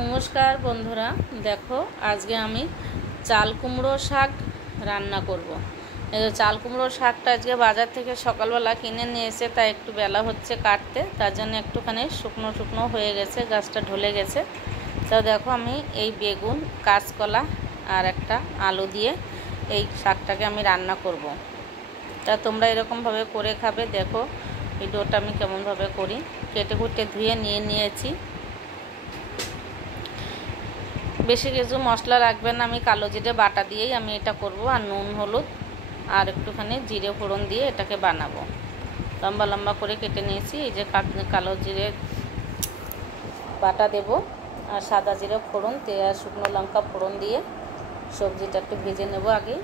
নমস্কার বন্ধুরা, দেখো আজকে আমি চাল কুমড়ো শাক রান্না করব। এই যে চাল কুমড়ো শাকটা আজকে বাজার থেকে সকালবেলা কিনে নিয়ে এসে, তাই একটু বেলা হচ্ছে কাটতে, তার জন্য একটুখানি শুকনো শুকনো হয়ে গেছে, গাছটা ঢলে গেছে। তো দেখো আমি এই বেগুন, কাঁচকলা আর একটা আলু দিয়ে এই শাকটাকে আমি রান্না করব। তা তোমরা এরকমভাবে করে খাবে। দেখো ভিডিওটা আমি কেমনভাবে করি। কেটে কুটে ধুয়ে নিয়েছি। বেশি কিছু মশলা রাখবেন না, আমি কালো জিরে বাটা দিয়েই আমি এটা করব। আর নুন হলুদ আর একটুখানি জিরে ফোড়ন দিয়ে এটাকে বানাবো। লম্বা লম্বা করে কেটে নিয়েছি। এই যে কালো জিরে বাটা দেব আর সাদা জিরে ফোড়ন, আর শুকনো লঙ্কা ফোড়ন দিয়ে সবজিটা একটু ভেজে নেব আগে।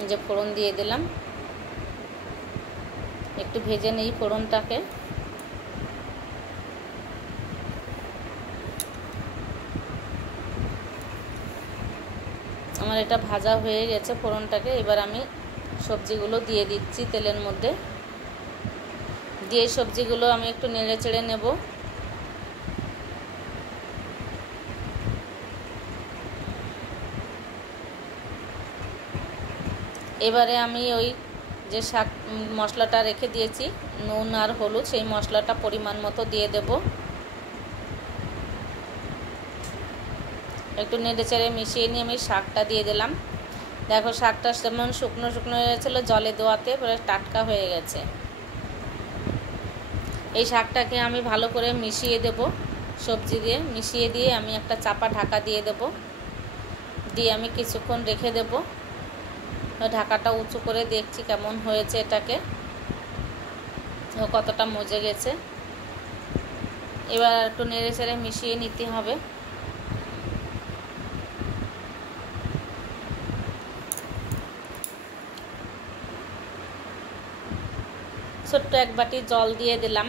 এই যে ফোড়ন দিয়ে দিলাম, একটু ভেজে নিই ফোড়নটাকে। আমার এটা ভাজা হয়ে গেছে ফোড়নটাকে। এবার আমি সবজিগুলো দিয়ে দিচ্ছি তেলের মধ্যে। দিয়ে সবজিগুলো আমি একটু নেড়ে চেড়ে নেব। এবারে আমি ওই যে শাক মশলাটা রেখে দিয়েছি, নুন আর হলুদ, সেই মশলাটা পরিমাণ মতো দিয়ে দেব। একটু নেড়ে চেড়ে মিশিয়ে নিয়ে আমি শাকটা দিয়ে দিলাম। দেখো শাকটা যেমন শুকনো শুকনো হয়ে গেছিলো, জলে দেওয়াতে পুরো টাটকা হয়ে গেছে। এই শাকটাকে আমি ভালো করে মিশিয়ে দেব, সবজি দিয়ে মিশিয়ে দিয়ে আমি একটা চাপা ঢাকা দিয়ে দেব। দিয়ে আমি কিছুক্ষণ রেখে দেব। ঢাকাটা উঁচু করে দেখছি কেমন হয়েছে, এটাকে কতটা মজে গেছে। এবার একটু নেড়ে চেড়ে মিশিয়ে নিতে হবে। ছোট্ট এক বাটি জল দিয়ে দিলাম।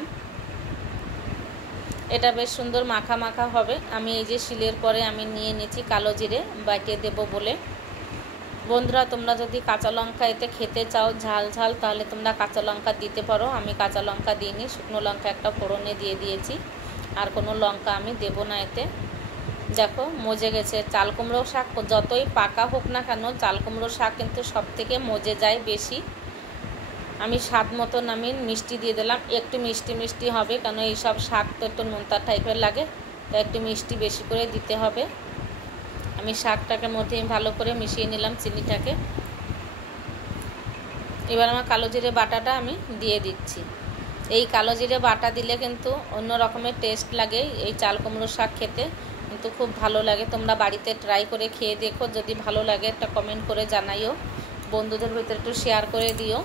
এটা বেশ সুন্দর মাখা মাখা হবে। আমি এই যে শিলের পরে আমি নিয়ে নিয়েছি কালো জিরে বাটিয়ে দেব বলে। বন্ধুরা, তোমরা যদি কাঁচা লঙ্কা এতে খেতে চাও ঝাল ঝাল, তাহলে তোমরা কাঁচা লঙ্কা দিতে পারো। আমি কাঁচা লঙ্কা দিইনি, শুকনো লঙ্কা একটা ফোড়নে দিয়ে দিয়েছি। আর কোনো লঙ্কা আমি দেব না এতে। দেখো মজে গেছে। চাল কুমড়ো শাক যতই পাকা হোক না কেন, চাল কুমড়ো শাক কিন্তু সব থেকে মজে যায় বেশি। আমি স্বাদ মতন আমি মিষ্টি দিয়ে দিলাম। একটু মিষ্টি মিষ্টি হবে, কারণ এইসব শাক তো একটু নোনতা টাইপের লাগে, তো একটু মিষ্টি বেশি করে দিতে হবে। আমি শাকটাকে মধ্যে ভালো করে মিশিয়ে নিলাম চিনিটাকে। এবার আমার কালো জিরে বাটাটা আমি দিয়ে দিচ্ছি। এই কালো জিরে বাটা দিলে কিন্তু অন্য রকমের টেস্ট লাগে। এই চাল কুমড়ো শাক খেতে কিন্তু খুব ভালো লাগে। তোমরা বাড়িতে ট্রাই করে খেয়ে দেখো, যদি ভালো লাগে একটা কমেন্ট করে জানাইও, বন্ধুদের ভিতরে একটু শেয়ার করে দিও।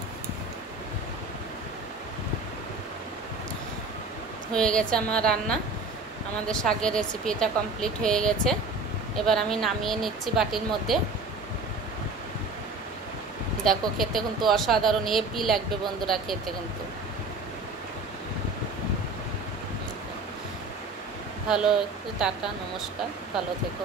হয়ে গেছে আমার রান্না, আমাদের শাকের রেসিপিটা কমপ্লিট হয়ে গেছে। এবার আমি নামিয়ে নিচ্ছি বাটির মধ্যে। দেখো খেতে কিন্তু অসাধারণ হেভি লাগবে বন্ধুরা, খেতে কিন্তু ভালো। টাটা, নমস্কার, ভালো থেকো।